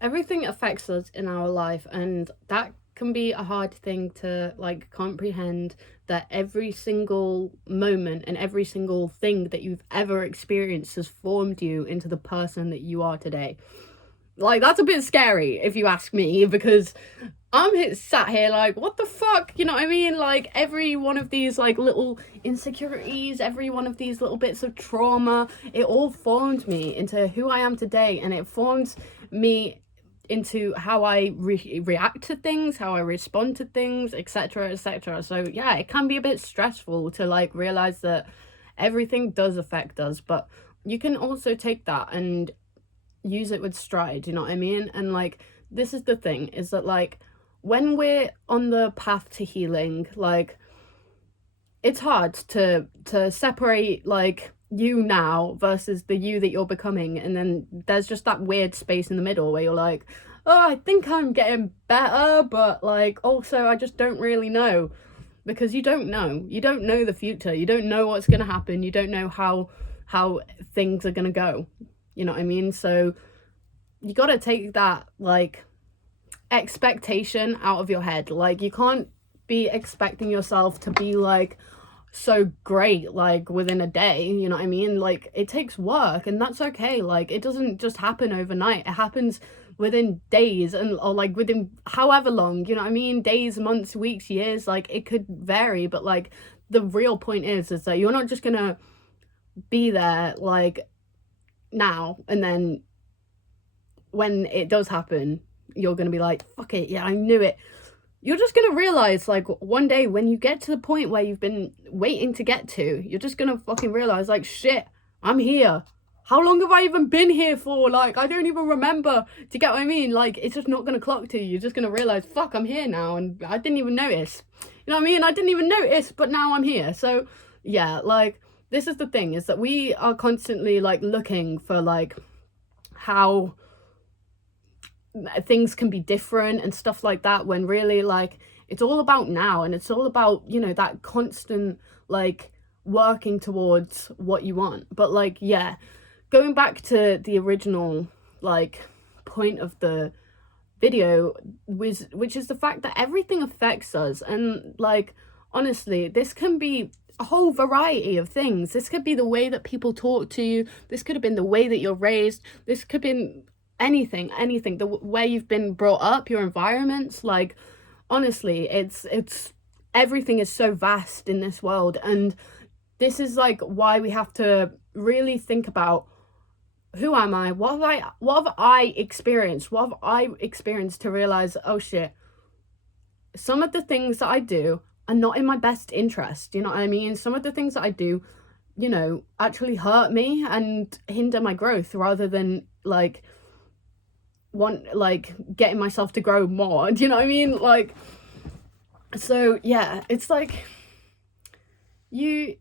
Everything affects us in our life, and that can be a hard thing to like comprehend, that every single moment and every single thing that you've ever experienced has formed you into the person that you are today. Like, that's a bit scary if you ask me, because sat here like, what the fuck, you know what I mean? Like, every one of these like little insecurities, every one of these little bits of trauma, it all formed me into who I am today, and it formed me into how I react to things, how I respond to things, etc., etc. So yeah, it can be a bit stressful to like realize that everything does affect us, but you can also take that and use it with stride, you know what I mean? And like, this is the thing, is that like, when we're on the path to healing, like, it's hard to separate like you now versus the you that you're becoming, and then there's just that weird space in the middle where you're like, oh, I think I'm getting better, but like also I just don't really know, because you don't know the future, you don't know what's going to happen, you don't know how things are going to go, you know what I mean? So you got to take that like expectation out of your head. Like, you can't be expecting yourself to be like so great like within a day, you know what I mean? Like, it takes work, and that's okay. Like, it doesn't just happen overnight, it happens within days, and or like within however long, you know what I mean? Days, months, weeks, years, like it could vary, but like the real point is that you're not just gonna be there like now, and then when it does happen, you're gonna be like, fuck it, yeah, I knew it. You're just gonna realize, like, one day when you get to the point where you've been waiting to get to, you're just gonna fucking realize, like, shit, I'm here. How long have I even been here for? Like, I don't even remember. Do you get what I mean? Like, it's just not gonna clock to you. You're just gonna realize, fuck, I'm here now, and I didn't even notice. You know what I mean? I didn't even notice, but now I'm here. So, yeah, like, this is the thing, is that we are constantly, like, looking for, like, how things can be different and stuff like that, when really like it's all about now, and it's all about, you know, that constant like working towards what you want. But like, yeah, going back to the original like point of the video, which is the fact that everything affects us. And like, honestly, this can be a whole variety of things. This could be the way that people talk to you, this could have been the way that you're raised, this could have been anything, the way you've been brought up, your environments. Like, honestly, it's everything is so vast in this world, and this is like why we have to really think about, who am I? What have I experienced? What have I experienced to realize, oh shit, some of the things that I do are not in my best interest. You know what I mean? Some of the things that I do, you know, actually hurt me and hinder my growth, rather than like want like getting myself to grow more. Do you know what I mean? Like, so yeah, it's like you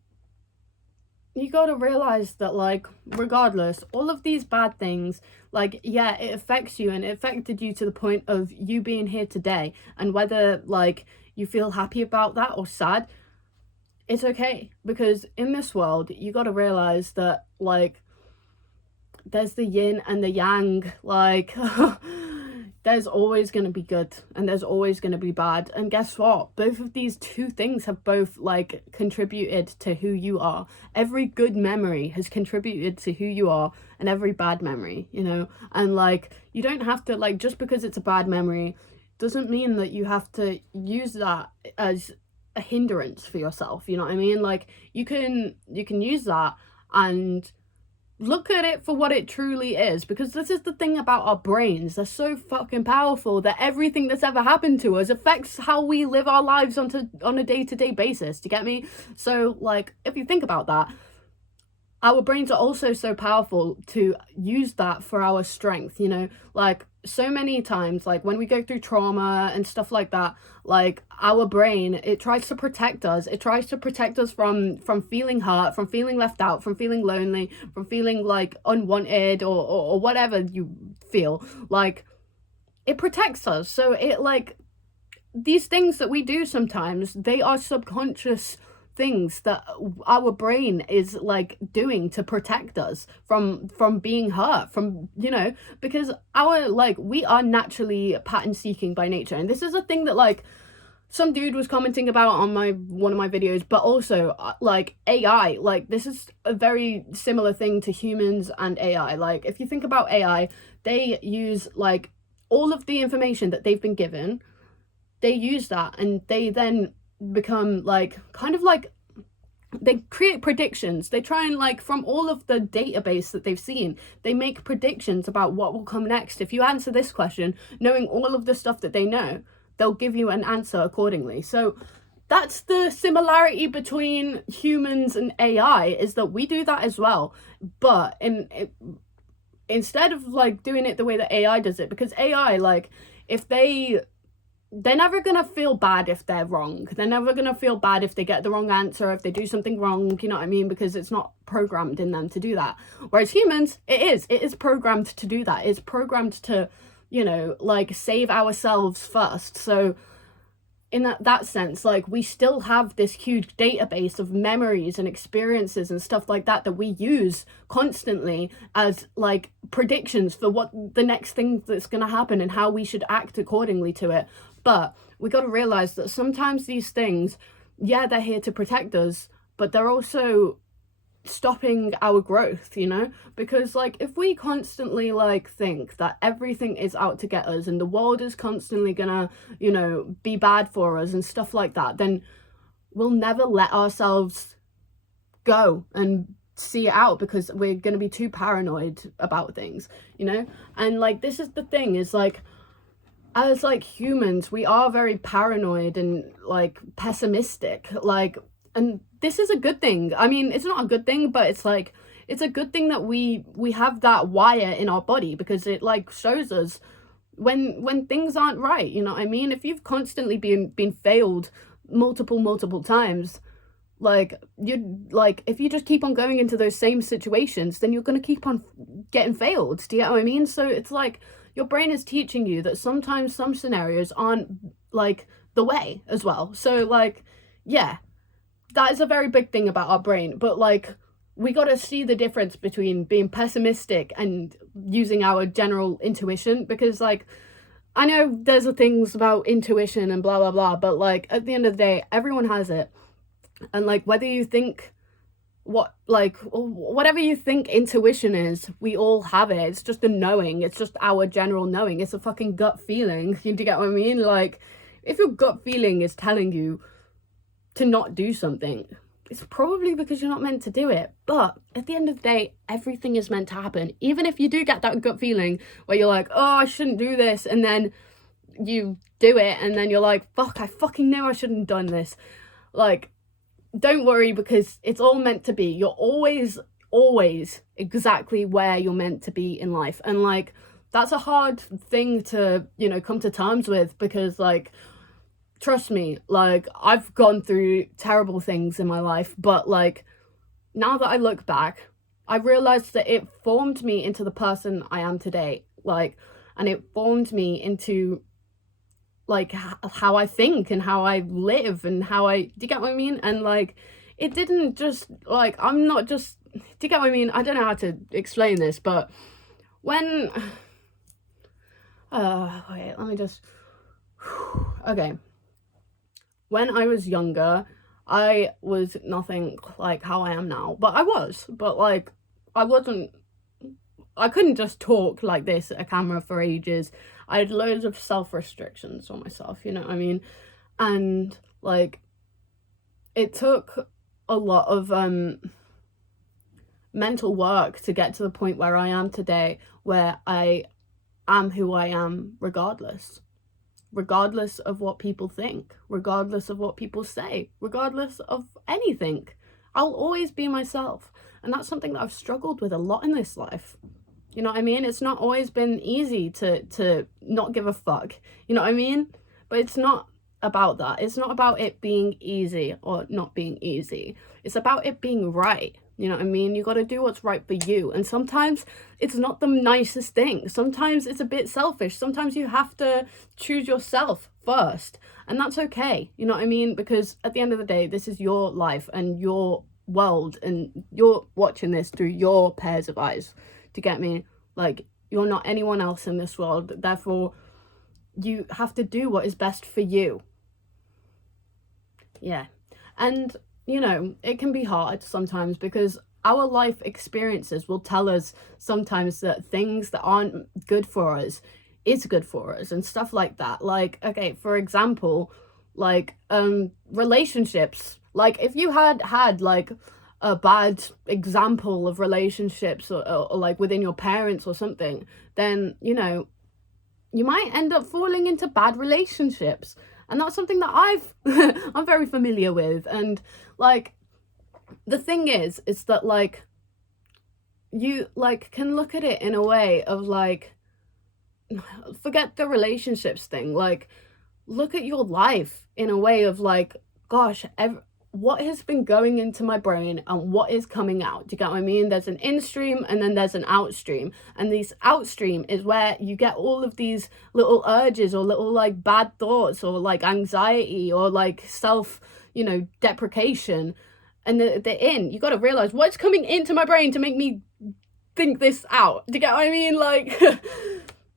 you got to realize that, like, regardless, all of these bad things, like, yeah, it affects you, and it affected you to the point of you being here today. And whether like you feel happy about that or sad, it's okay, because in this world you got to realize that like there's the yin and the yang. Like, there's always going to be good and there's always going to be bad. And guess what? Both of these two things have both like contributed to who you are. Every good memory has contributed to who you are, and every bad memory, you know? And like, you don't have to, like, just because it's a bad memory doesn't mean that you have to use that as a hindrance for yourself, you know what I mean? Like, you can use that and look at it for what it truly is, because this is the thing about our brains. They're so fucking powerful that everything that's ever happened to us affects how we live our lives on a day-to-day basis. Do you get me? So like, if you think about that, our brains are also so powerful to use that for our strength, you know? Like, so many times, like when we go through trauma and stuff like that, like our brain, it tries to protect us. It tries to protect us from feeling hurt, from feeling left out, from feeling lonely, from feeling like unwanted, or whatever you feel. Like, it protects us. So it like, these things that we do sometimes, they are subconscious things that our brain is like doing to protect us from being hurt, from, you know, because our, like, we are naturally pattern seeking by nature. And this is a thing that like some dude was commenting about on one of my videos, but also like AI, like this is a very similar thing to humans and AI. Like if you think about AI, they use like all of the information that they've been given, they use that, and they then become like kind of like, they create predictions. They try and like, from all of the database that they've seen, they make predictions about what will come next. If you answer this question knowing all of the stuff that they know, they'll give you an answer accordingly. So that's the similarity between humans and AI, is that we do that as well, but instead of like doing it the way that AI does it, because AI, like, if they're never gonna feel bad if they're wrong. They're never gonna feel bad if they get the wrong answer, if they do something wrong, you know what I mean? Because it's not programmed in them to do that. Whereas humans, it is programmed to do that. It's programmed to, you know, like, save ourselves first. So in that sense, like, we still have this huge database of memories and experiences and stuff like that we use constantly as like predictions for what the next thing that's going to happen and how we should act accordingly to it. But we got to realize that sometimes these things, yeah, they're here to protect us, but they're also stopping our growth, you know? Because like, if we constantly like think that everything is out to get us and the world is constantly gonna, you know, be bad for us and stuff like that, then we'll never let ourselves go and see it out, because we're gonna be too paranoid about things, you know? And like, this is the thing, is like, as like humans, we are very paranoid and like pessimistic, like, and this is a good thing. I mean, it's not a good thing, but it's like, it's a good thing that we have that wire in our body, because it like shows us when things aren't right, you know what I mean? If you've constantly been failed multiple times, like, if you just keep on going into those same situations, then you're going to keep on getting failed. Do you get what I mean? So it's like, your brain is teaching you that sometimes some scenarios aren't like the way as well. So like, yeah, that is a very big thing about our brain. But like, we got to see the difference between being pessimistic and using our general intuition, because like, I know there's things about intuition and blah blah blah, but like, at the end of the day, everyone has it. And like, whether you think whatever you think intuition is, we all have it. It's just a knowing. It's just our general knowing. It's a fucking gut feeling. Do you get what I mean? Like, if your gut feeling is telling you to not do something, it's probably because you're not meant to do it. But at the end of the day, everything is meant to happen. Even if you do get that gut feeling where you're like, oh, I shouldn't do this, and then you do it, and then you're like, fuck, I fucking knew I shouldn't have done this. Like, don't worry, because it's all meant to be. You're always exactly where you're meant to be in life. And like, that's a hard thing to, you know, come to terms with, because like, trust me, like, I've gone through terrible things in my life, but like, now that I look back, I realized that it formed me into the person I am today. Like, and it formed me into like how I think and how I live and how do you get what I mean? And like, it didn't just like, I'm not just, do you get what I mean? I don't know how to explain this, but when wait, let me just okay, when I was younger, I was nothing like how I am now, but like, I couldn't just talk like this at a camera for ages. I had loads of self-restrictions on myself, you know what I mean? And like, it took a lot of mental work to get to the point where I am today, where I am who I am regardless of what people think, regardless of what people say, regardless of anything. I'll always be myself. And that's something that I've struggled with a lot in this life. You know what I mean? It's not always been easy to not give a fuck. You know what I mean? But it's not about that. It's not about it being easy or not being easy. It's about it being right. You know what I mean? You got to do what's right for you. And sometimes it's not the nicest thing. Sometimes it's a bit selfish. Sometimes you have to choose yourself first. And that's okay. You know what I mean? Because at the end of the day, this is your life and your world. And you're watching this through your pairs of eyes. To get me? Like, you're not anyone else in this world. Therefore, you have to do what is best for you. Yeah. And you know, it can be hard sometimes because our life experiences will tell us sometimes that things that aren't good for us is good for us and stuff like that. Like, okay, for example, like relationships. Like if you had like a bad example of relationships or like within your parents or something, then you know, you might end up falling into bad relationships. And that's something that I'm very familiar with. And like the thing is that like you like can look at it in a way of like, forget the relationships thing, like look at your life in a way of like, gosh, what has been going into my brain and what is coming out. Do you get what I mean? There's an in-stream and then there's an out-stream. And this out-stream is where you get all of these little urges or little like bad thoughts or like anxiety or like self, you know, deprecation. And the in, you got to realize what's coming into my brain to make me think this out. Do you get what I mean? Like,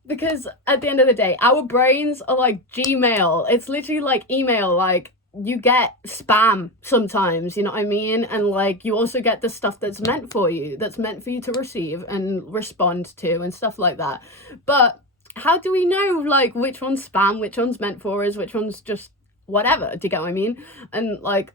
because at the end of the day, our brains are like Gmail. It's literally like email, like, you get spam sometimes, you know what I mean? And like you also get the stuff that's meant for you to receive and respond to and stuff like that. But how do we know like which one's spam, which one's meant for us, which one's just whatever? Do you get what I mean? And like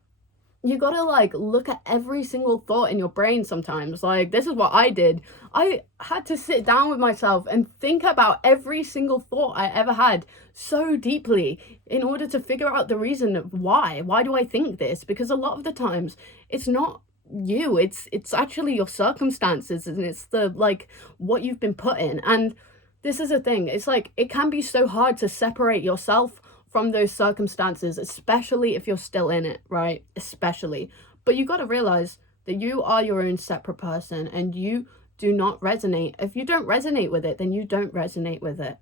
you gotta like look at every single thought in your brain sometimes. Like this is what I did. I had to sit down with myself and think about every single thought I ever had so deeply in order to figure out the reason of why do I think this. Because a lot of the times it's not you, it's actually your circumstances, and it's the like what you've been put in. And this is a thing, it's like it can be so hard to separate yourself from those circumstances, especially if you're still in it, right? Especially. But you got to realize that you are your own separate person and you do not resonate. If you don't resonate with it, then you don't resonate with it.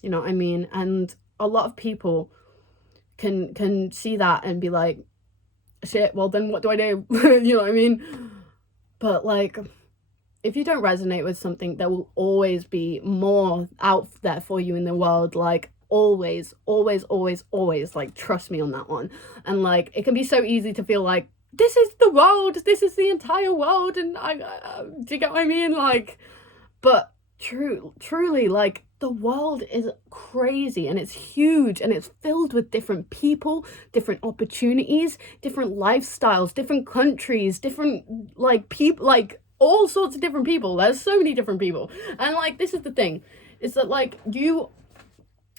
You know what I mean? And a lot of people can see that and be like, shit, well then what do I do? You know what I mean? But like, if you don't resonate with something, there will always be more out there for you in the world. Like, always, like, trust me on that one. And like it can be so easy to feel like this is the world, this is the entire world, and I do you get what I mean? Like, but truly, like, the world is crazy and it's huge and it's filled with different people, different opportunities, different lifestyles, different countries, different like people, like all sorts of different people. There's so many different people. And like this is the thing, is that like you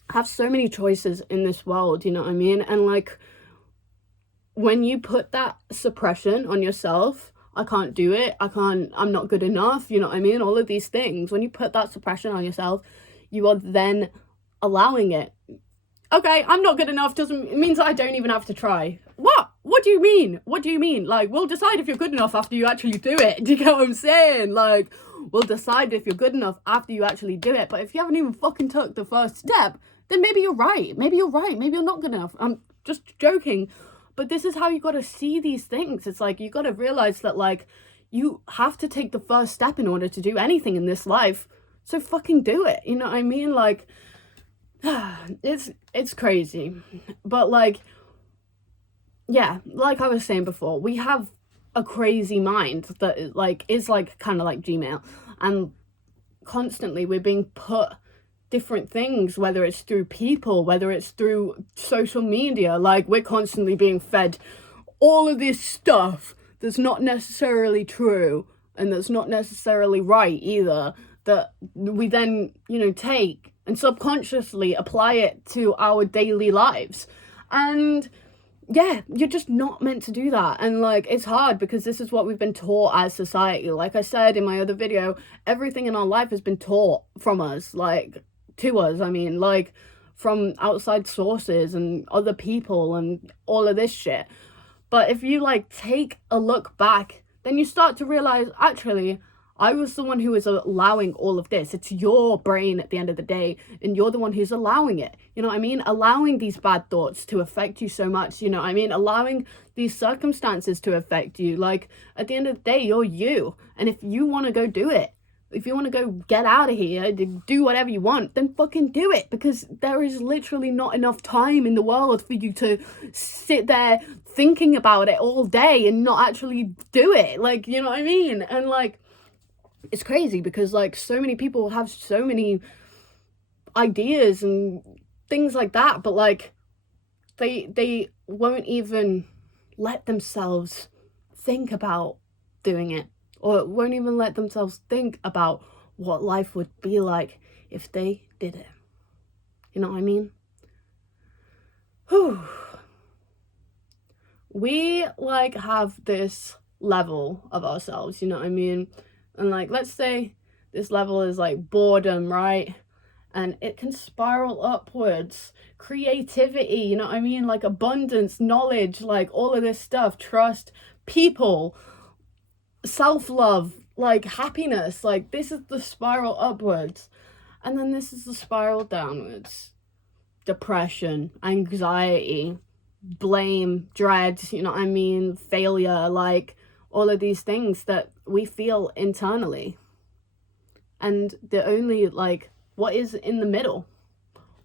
have so many choices in this world, you know what I mean? And like when you put that suppression on yourself, I can't do it, I'm not good enough, you know what I mean? All of these things, when you put that suppression on yourself, you are then allowing it. Okay, I'm not good enough it means I don't even have to try. What do you mean? What do you mean? Like, we'll decide if you're good enough after you actually do it. Do you get what I'm saying? Like, we'll decide if you're good enough after you actually do it. But if you haven't even fucking took the first step, then maybe you're right. Maybe you're right. Maybe you're not good enough. I'm just joking. But this is how you got to see these things. It's like, you got to realize that, like, you have to take the first step in order to do anything in this life. So fucking do it. You know what I mean? Like, it's crazy. But like, yeah, like I was saying before, we have a crazy mind that like is like kind of like Gmail, and constantly we're being put different things, whether it's through people, whether it's through social media. Like, we're constantly being fed all of this stuff that's not necessarily true and that's not necessarily right either, that we then, you know, take and subconsciously apply it to our daily lives. And yeah, you're just not meant to do that. And like, it's hard because this is what we've been taught as society. Like I said in my other video, everything in our life has been taught from us, like to us, I mean, like from outside sources and other people and all of this shit. But if you like take a look back then you start to realize, actually, I was the one who was allowing all of this. It's your brain at the end of the day, and you're the one who's allowing it. You know what I mean? Allowing these bad thoughts to affect you so much, you know what I mean? Allowing these circumstances to affect you. Like, at the end of the day, you're you. And if you want to go do it, if you want to go get out of here, do whatever you want, then fucking do it. Because there is literally not enough time in the world for you to sit there thinking about it all day and not actually do it. Like, you know what I mean? And like, it's crazy because like so many people have so many ideas and things like that, but like they won't even let themselves think about doing it, or won't even let themselves think about what life would be like if they did it. You know what I mean? Whew. We like have this level of ourselves, you know what I mean? And like, let's say this level is like boredom, right? And it can spiral upwards. Creativity, you know what I mean? Like abundance, knowledge, like all of this stuff, trust, people, self-love, like happiness. Like this is the spiral upwards. And then this is the spiral downwards. Depression, anxiety, blame, dread, you know what I mean? Failure, like all of these things that we feel internally. And the only, like, what is in the middle?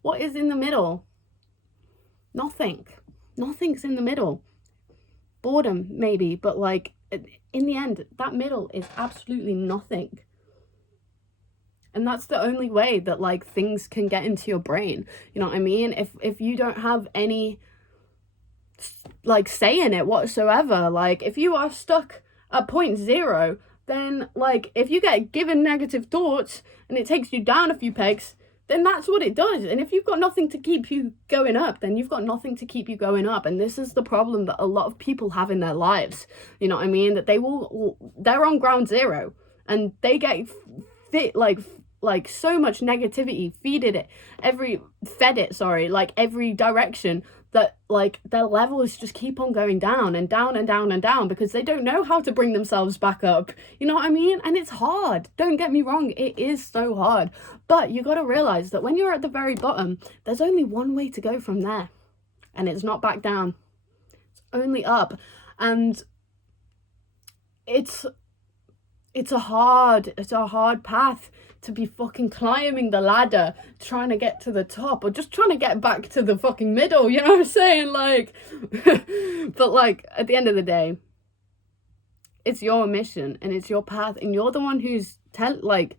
What is in the middle? Nothing. Nothing's in the middle. Boredom, maybe, but like, in the end, that middle is absolutely nothing. And that's the only way that like things can get into your brain. You know what I mean? If you don't have any like say in it whatsoever, like if you are stuck at point zero, then like if you get given negative thoughts and it takes you down a few pegs, then that's what it does. And if you've got nothing to keep you going up, then you've got nothing to keep you going up. And this is the problem that a lot of people have in their lives. You know what I mean? That they're on ground zero and they get fit like so much negativity fed it like every direction, that like their levels just keep on going down and down and down and down because they don't know how to bring themselves back up. You know what I mean? And it's hard. Don't get me wrong, it is so hard. But you got to realize that when you're at the very bottom, there's only one way to go from there. And it's not back down. It's only up. And it's a hard path to be fucking climbing the ladder, trying to get to the top, or just trying to get back to the fucking middle, you know what I'm saying? Like, but like, at the end of the day, it's your mission, and it's your path, and you're the one who's, like,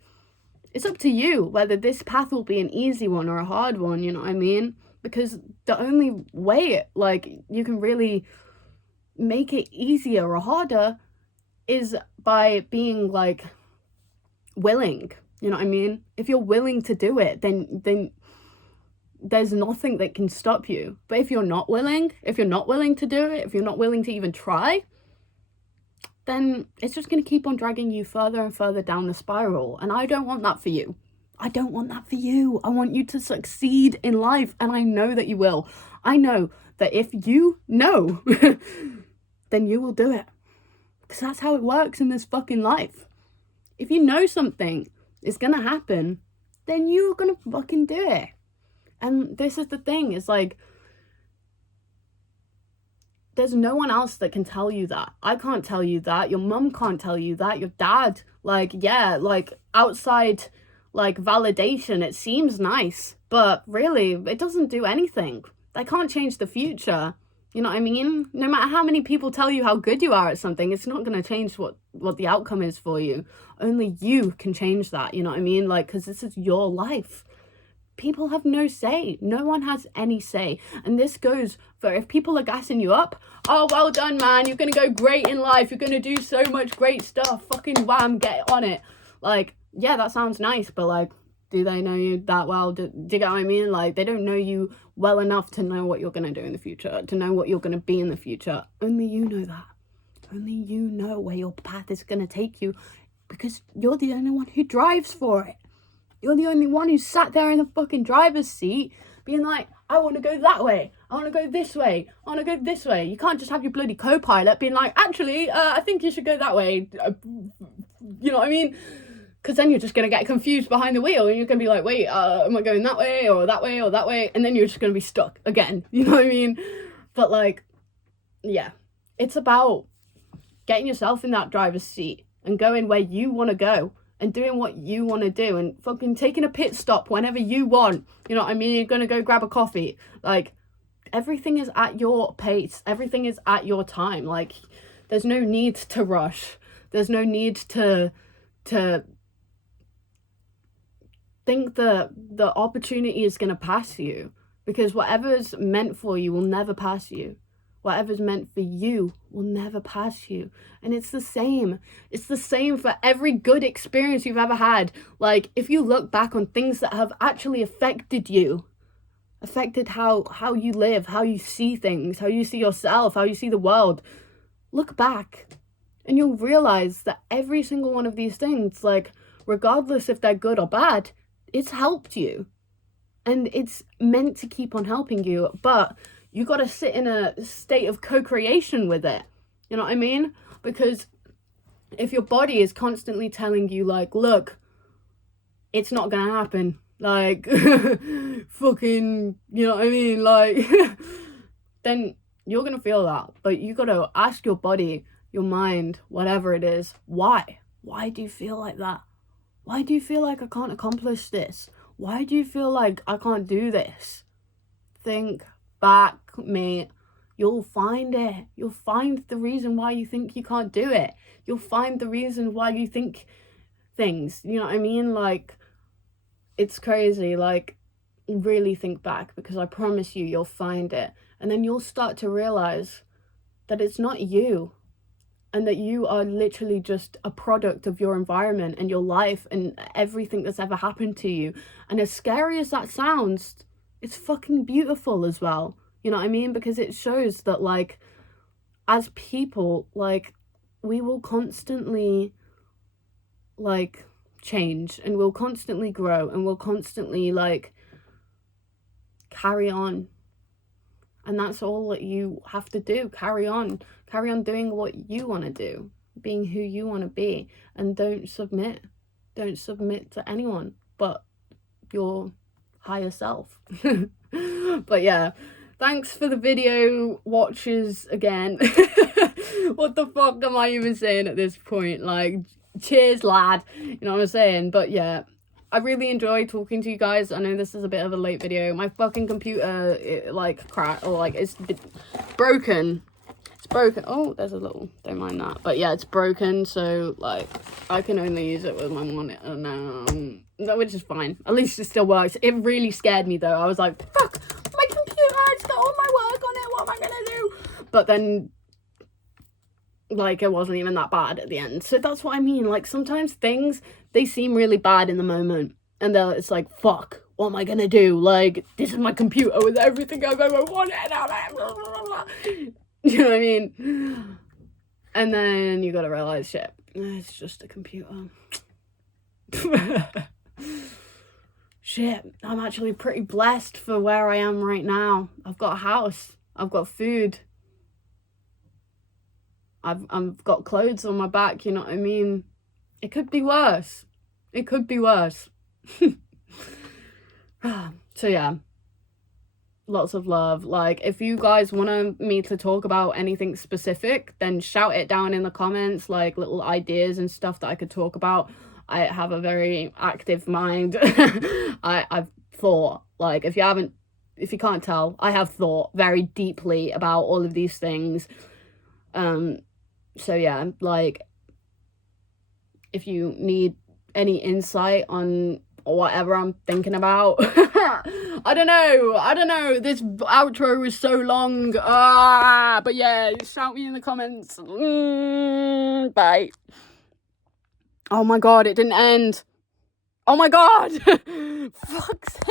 it's up to you whether this path will be an easy one or a hard one, you know what I mean? Because the only way, like, you can really make it easier or harder is by being, like, willing. You know what I mean? If you're willing to do it, then there's nothing that can stop you. But if you're not willing to do it, if you're not willing to even try, then it's just going to keep on dragging you further and further down the spiral. And I don't want that for you. I don't want that for you. I want you to succeed in life. And I know that you will. I know that if you know, then you will do it. Because that's how it works in this fucking life. If you know something is gonna happen, then you're gonna fucking do it. And this is the thing, it's like, there's no one else that can tell you that. I can't tell you that. Your mum can't tell you that. Your dad, like, yeah, like, outside, like, validation, it seems nice. But really, it doesn't do anything. They can't change the future. You know what I mean? No matter how many people tell you how good you are at something, it's not going to change what the outcome is for you. Only you can change that, you know what I mean? Like, because this is your life. People have no say. No one has any say. And this goes for if people are gassing you up, oh, well done, man. You're going to go great in life. You're going to do so much great stuff. Fucking wham, get on it. Like, yeah, that sounds nice, but like, do they know you that well? Do you get what I mean? Like, they don't know you well enough to know what you're going to do in the future, to know what you're going to be in the future. Only you know that. Only you know where your path is going to take you, because you're the only one who drives for it. You're the only one who's sat there in the fucking driver's seat being like, I want to go that way, I want to go this way, I want to go this way. You can't just have your bloody co-pilot being like, actually, I think you should go that way. You know what I mean? Because then you're just going to get confused behind the wheel, and you're going to be like, wait, am I going that way or that way or that way? And then you're just going to be stuck again. You know what I mean? But like, yeah, it's about getting yourself in that driver's seat and going where you want to go and doing what you want to do and fucking taking a pit stop whenever you want. You know what I mean? You're going to go grab a coffee. Like, everything is at your pace. Everything is at your time. Like, there's no need to rush. There's no need to think that the opportunity is going to pass you, because whatever's meant for you will never pass you. Whatever's meant for you will never pass you. And it's the same. It's the same for every good experience you've ever had. Like, if you look back on things that have actually affected you, affected how you live, how you see things, how you see yourself, how you see the world, look back and you'll realize that every single one of these things, like, regardless if they're good or bad, it's helped you. And it's meant to keep on helping you. But you got to sit in a state of co-creation with it. You know what I mean? Because if your body is constantly telling you, like, look, it's not going to happen. Like, fucking, you know what I mean? Like, then you're going to feel that. But you got to ask your body, your mind, whatever it is, why? Why do you feel like that? Why do you feel like I can't accomplish this? Why do you feel like I can't do this? Think back, mate. You'll find it. You'll find the reason why you think you can't do it. You'll find the reason why you think things. You know what I mean? Like, it's crazy. Like, really think back, because I promise you, you'll find it. And then you'll start to realize that it's not you, and that you are literally just a product of your environment and your life and everything that's ever happened to you. And as scary as that sounds, it's fucking beautiful as well. You know what I mean? Because it shows that, like, as people, like, we will constantly, like, change, and we'll constantly grow, and we'll constantly, like, carry on. And that's all that you have to do. Carry on doing what you want to do, being who you want to be, and don't submit to anyone but your higher self. But yeah, thanks for the video watchers again. What the fuck am I even saying at this point? Like, cheers, lad, you know what I'm saying? But yeah, I really enjoy talking to you guys. I know this is a bit of a late video. My fucking computer, it's broken. It's broken. Oh, there's a little, don't mind that. But yeah, it's broken, so, like, I can only use it with my monitor now, which is fine. At least it still works. It really scared me, though. I was like, fuck, my computer, it's got all my work on it, what am I gonna do? But then, like, it wasn't even that bad at the end. So that's what I mean. Like, sometimes things, they seem really bad in the moment, and then it's like, fuck, what am I gonna do? Like, this is my computer with everything I've ever wanted. You know what I mean? And then you gotta realize, shit, it's just a computer. Shit, I'm actually pretty blessed for where I am right now. I've got a house, I've got food, I've got clothes on my back, you know what I mean? It could be worse. It could be worse. So yeah, lots of love. Like, if you guys want me to talk about anything specific, then shout it down in the comments, like little ideas and stuff that I could talk about. I have a very active mind. I've thought, like, if you can't tell, I have thought very deeply about all of these things. So yeah, like, if you need any insight on whatever I'm thinking about, I don't know, this outro is so long, but yeah, shout me in the comments. Bye. Oh my god, it didn't end. Oh my god. Fuck's sake.